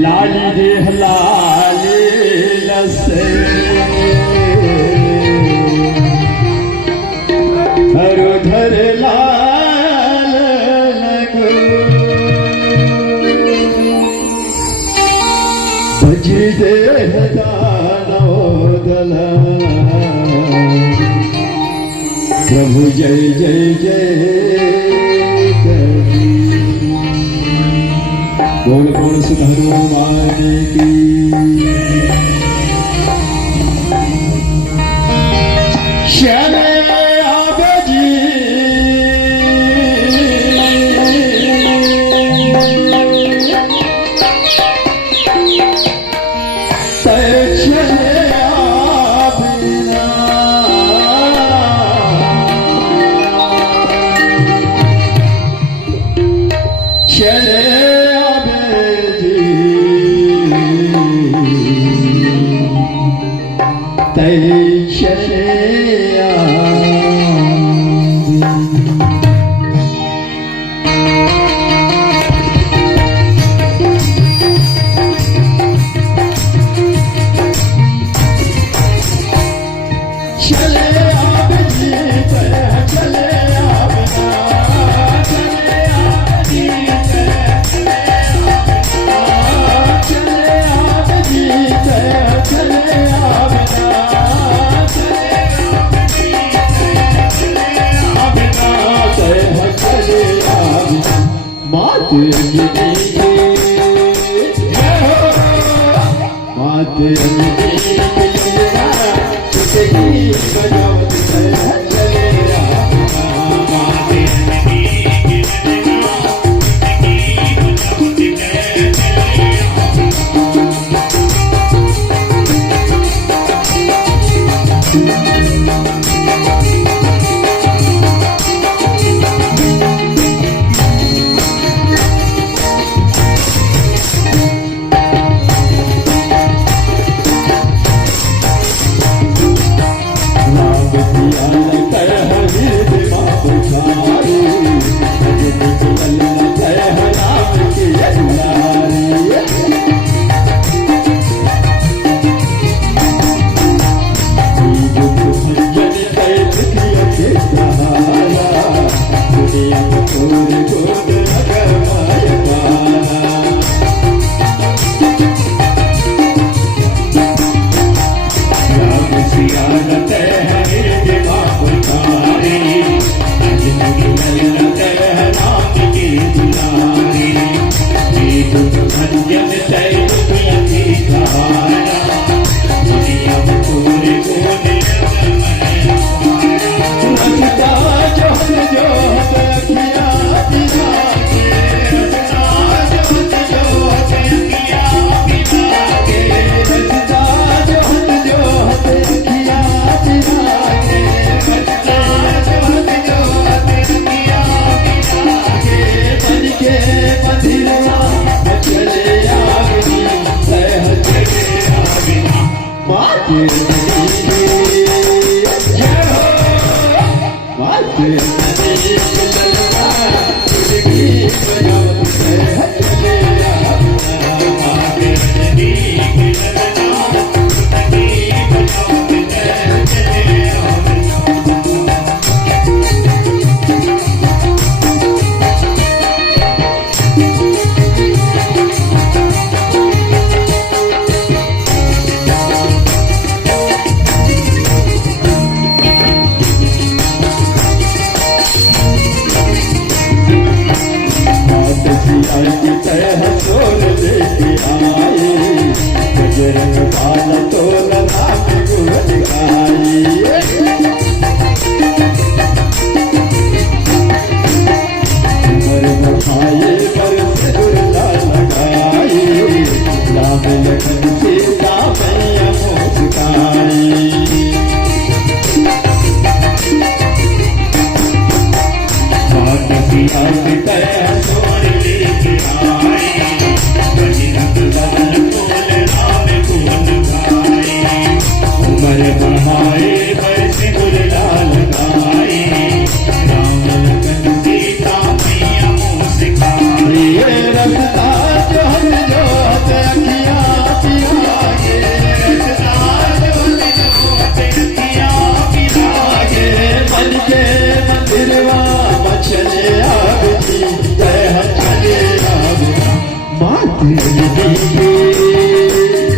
लाली देह लाली लसे हरुधर लाल लगो भजी देह दानोदल प्रभु जय जय जय बोल बोल सुध हनुमान की शरण आवे जी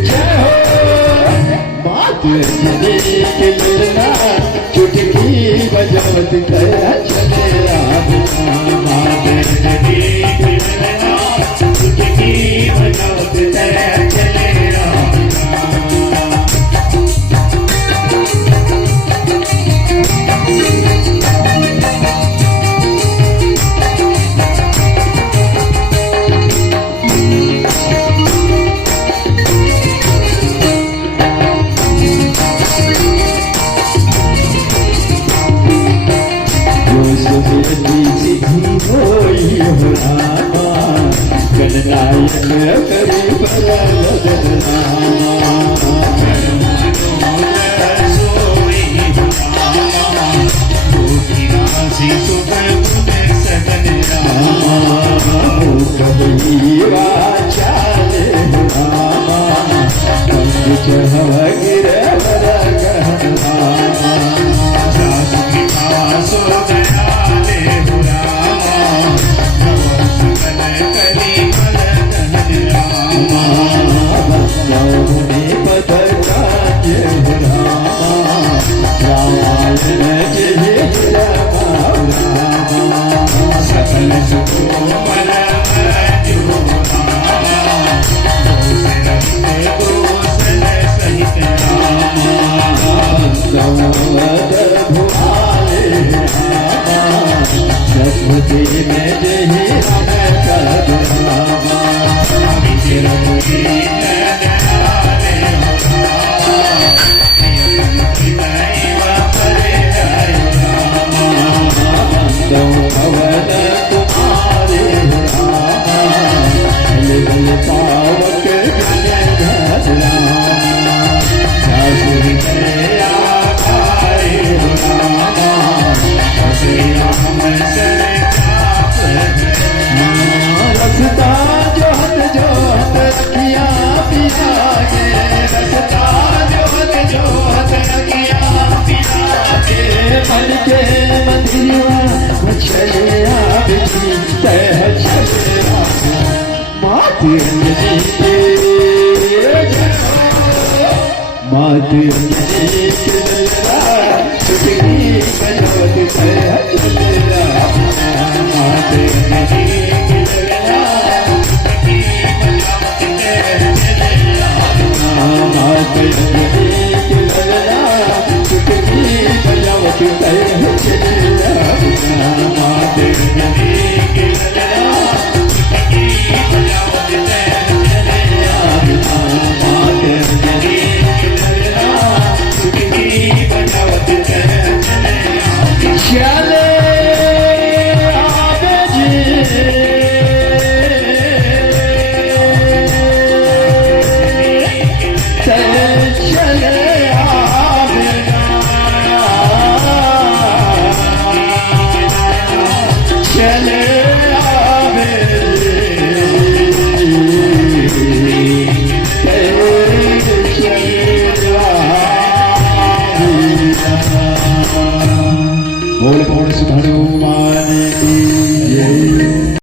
जय हो मात अंजनी के ललना चुटकी बजावत कर चले राम मात अंजनी के ललना चुटकी बजावत कर चले राम गणनायक करी मात अंजनी के ललना चुटकी बजावत कर चले राम मात अंजनी के ललना चुटकी बजावत कर चले राम मात अंजनी के ललना चुटकी बजावत कर चले राम मात अंजनी के ललना चुटकी बजावत कर चले राम मात अंजनी चले आवे जी चले आवे चले आवे बोल पवन सुधारू मान की जय।